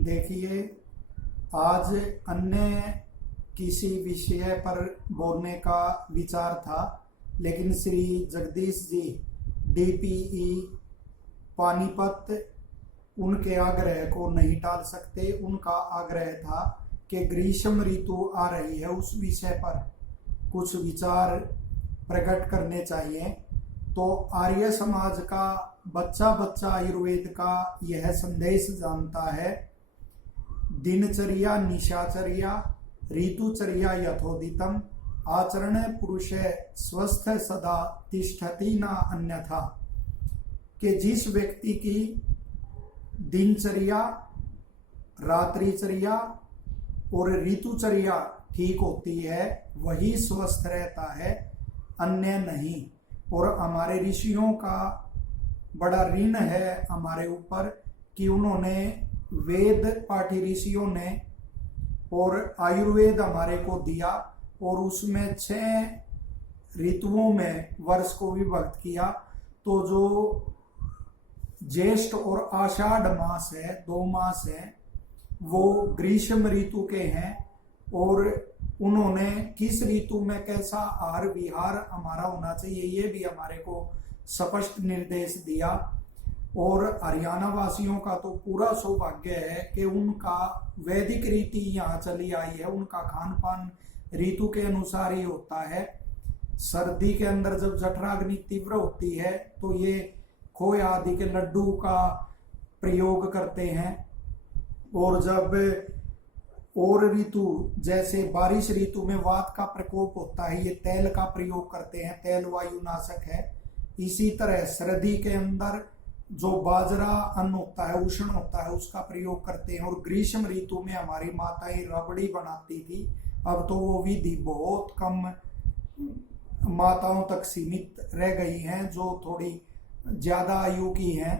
देखिए, आज अन्य किसी विषय पर बोलने का विचार था, लेकिन श्री जगदीश जी डीपीई पानीपत उनके आग्रह को नहीं टाल सकते। उनका आग्रह था कि ग्रीष्म ऋतु आ रही है, उस विषय पर कुछ विचार प्रकट करने चाहिए। तो आर्य समाज का बच्चा बच्चा आयुर्वेद का यह संदेश जानता है, दिनचर्या निशाचर्या ऋतुचर्या यथोदितम आचरण पुरुष स्वस्थ सदा तिष्ठति न अन्यथा। कि जिस व्यक्ति की दिनचर्या, रात्रिचर्या और ऋतुचर्या ठीक होती है वही स्वस्थ रहता है, अन्य नहीं। और हमारे ऋषियों का बड़ा ऋण है हमारे ऊपर कि उन्होंने वेद पाठी ऋषियों ने और आयुर्वेद हमारे को दिया, और उसमें 6 ऋतुओं में वर्ष को विभक्त किया। तो जो ज्येष्ठ और आषाढ़ मास है, 2 मास है, वो ग्रीष्म ऋतु के हैं। और उन्होंने किस ऋतु में कैसा आहार विहार हमारा होना चाहिए ये भी हमारे को स्पष्ट निर्देश दिया। और हरियाणा वासियों का तो पूरा सौभाग्य है कि उनका वैदिक रीति यहाँ चली आई है। उनका खान पान ऋतु के अनुसार ही होता है। सर्दी के अंदर जब जठराग्नि तीव्र होती है तो ये खोया आदि के लड्डू का प्रयोग करते हैं। और जब और ऋतु जैसे बारिश ऋतु में वात का प्रकोप होता है, ये तेल का प्रयोग करते हैं, तेल वायुनाशक है। इसी तरह सर्दी के अंदर जो बाजरा अन्न होता है, उष्ण होता है, उसका प्रयोग करते हैं। और ग्रीष्म ऋतु में हमारी माताएं रबड़ी बनाती थी, अब तो वो विधि बहुत कम माताओं तक सीमित रह गई हैं जो थोड़ी ज्यादा आयु की हैं।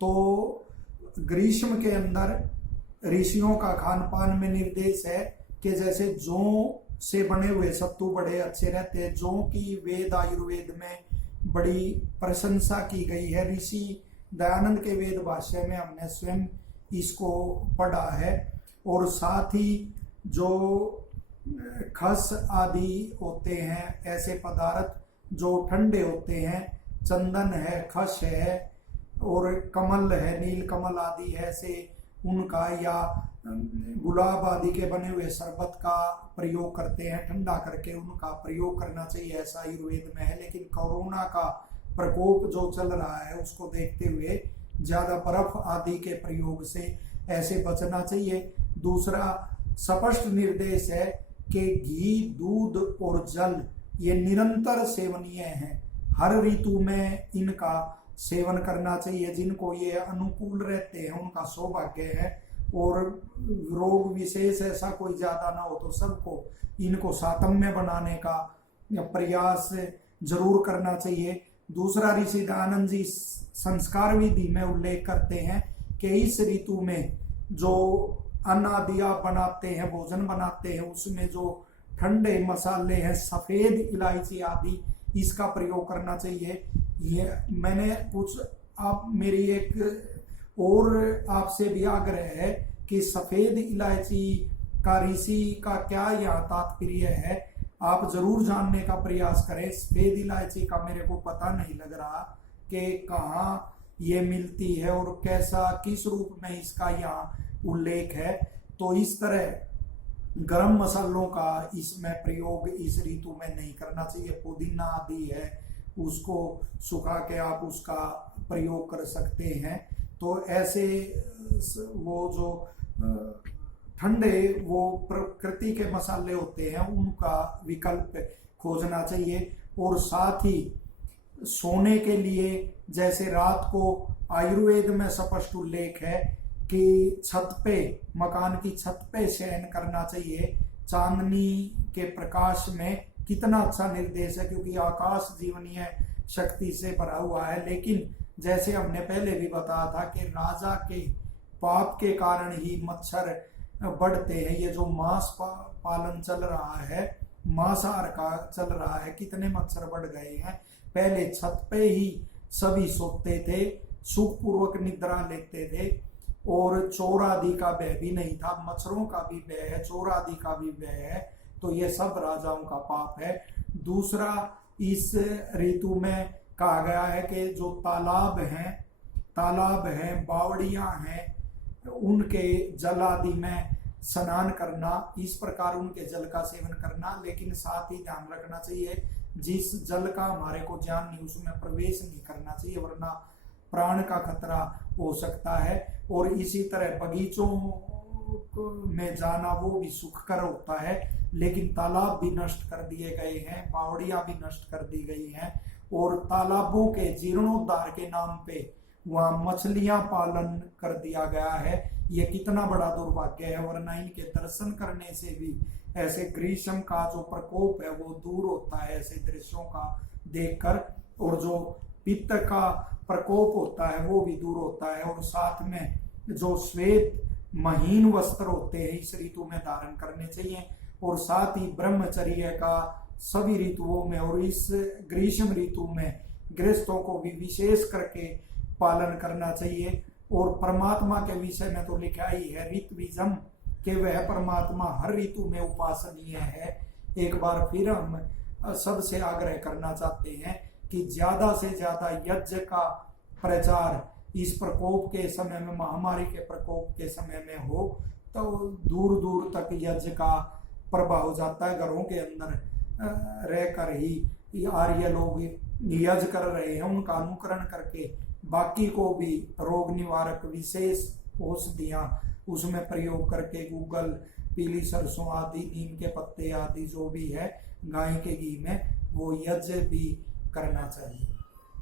तो ग्रीष्म के अंदर ऋषियों का खान पान में निर्देश है कि जैसे जौ से बने हुए सत्तू बड़े अच्छे रहते हैं। जौ की वेद आयुर्वेद में बड़ी प्रशंसा की गई है। ऋषि दयानंद के वेद भाष्य में हमने स्वयं इसको पढ़ा है। और साथ ही जो खस आदि होते हैं, ऐसे पदार्थ जो ठंडे होते हैं, चंदन है, खस है और कमल है, नील कमल आदि है, ऐसे उनका या गुलाब आदि के बने हुए शरबत का प्रयोग करते हैं। ठंडा करके उनका प्रयोग करना चाहिए, ऐसा आयुर्वेद में है। लेकिन कोरोना का प्रकोप जो चल रहा है उसको देखते हुए ज्यादा बर्फ आदि के प्रयोग से ऐसे बचना चाहिए। दूसरा स्पष्ट निर्देश है कि घी, दूध और जल ये निरंतर सेवनीय हैं। हर ऋतु में इनका सेवन करना चाहिए। जिनको ये अनुकूल रहते हैं उनका सौभाग्य है। और रोग विशेष ऐसा कोई ज्यादा ना हो तो सबको इनको सातम्य बनाने का प्रयास जरूर करना चाहिए। दूसरा, ऋषि दयानंद जी संस्कार विधि में उल्लेख करते हैं कि इस ऋतु में जो अन्न आदि आप बनाते हैं, भोजन बनाते हैं, उसमें जो ठंडे मसाले हैं, सफेद इलायची आदि, इसका प्रयोग करना चाहिए। ये मैंने कुछ आप मेरी एक और आपसे भी आग्रह है कि सफेद इलायची का ऋषि का क्या यहाँ तात्पर्य है, आप जरूर जानने का प्रयास करें। सफेद इलायची का मेरे को पता नहीं लग रहा कि कहाँ ये मिलती है और कैसा किस रूप में इसका यहाँ उल्लेख है। तो इस तरह गरम मसालों का इसमें प्रयोग इस ऋतु में नहीं करना चाहिए। पुदीना आदि है, उसको सुखा के आप उसका प्रयोग कर सकते हैं। तो ऐसे वो जो ठंडे वो प्रकृति के मसाले होते हैं उनका विकल्प खोजना चाहिए। और साथ ही सोने के लिए जैसे रात को आयुर्वेद में स्पष्ट उल्लेख है कि छत पे, मकान की छत पे शयन करना चाहिए। चांदनी के प्रकाश में कितना अच्छा निर्देश है, क्योंकि आकाश जीवनीय शक्ति से भरा हुआ है। लेकिन जैसे हमने पहले भी बताया था कि राजा के पाप के कारण ही मच्छर बढ़ते हैं। ये जो मांस पालन चल रहा है, मांसाहार का चल रहा है, कितने मच्छर बढ़ गए हैं। पहले छत पे ही सभी सोते थे, सुखपूर्वक निद्रा लेते थे। और चोर आदि का व्यय भी नहीं था, मच्छरों का भी व्यय है, चोर आदि का भी व्यय है, तो ये सब राजाओं का पाप है। दूसरा, इस ऋतु में कहा गया है कि जो तालाब हैं, बावड़ियां हैं, उनके जल आदि में स्नान करना, इस प्रकार उनके जल का सेवन करना। लेकिन साथ ही ध्यान रखना चाहिए, जिस जल का हमारे को ज्ञान नहीं उसमें प्रवेश नहीं करना चाहिए, वरना प्राण का खतरा हो सकता है। और इसी तरह बगीचों में जाना वो भी सुखकर होता है, लेकिन तालाब भी नष्ट कर दिए गए हैं, बावड़ियां भी नष्ट कर दी गई हैं, और तालाबों के जीर्णोद्धार के नाम पे वहां मछलियां पालन कर दिया गया है। ये कितना बड़ा दुर्भाग्य है, वरना इनके दर्शन करने से भी ऐसे ग्रीष्म का जो प्रकोप है वो दूर होता है ऐसे दृश्यों का देखकर, और जो पित्त का प्रकोप होता है वो भी दूर होता है। और साथ में जो श्वेत महीन वस्त्र होते हैं इस ऋतु में धारण करने चाहिए, और साथ ही ब्रह्मचर्य का सभी ऋतुओं में और इस ग्रीष्म ऋतु में गृहस्थों को भी विशेष करके पालन करना चाहिए। और परमात्मा के विषय में तो लिखा ही है ऋत्विजम, कि वह परमात्मा हर ऋतु में उपासनीय है। एक बार फिर हम सबसे आग्रह करना चाहते हैं कि ज्यादा से ज्यादा यज्ञ का प्रचार इस प्रकोप के समय में, महामारी के प्रकोप के समय में हो, तो दूर दूर तक यज्ञ का प्रभाव हो जाता है। घरों के अंदर रहकर ही आर्य लोग यज्ञ कर रहे हैं, उनका अनुकरण करके बाकी को भी रोग निवारक विशेष औषधियां उसमें प्रयोग करके, गूगल, पीली सरसों आदि, नीम के पत्ते आदि जो भी है गाय के घी में, वो यज्ञ भी करना चाहिए।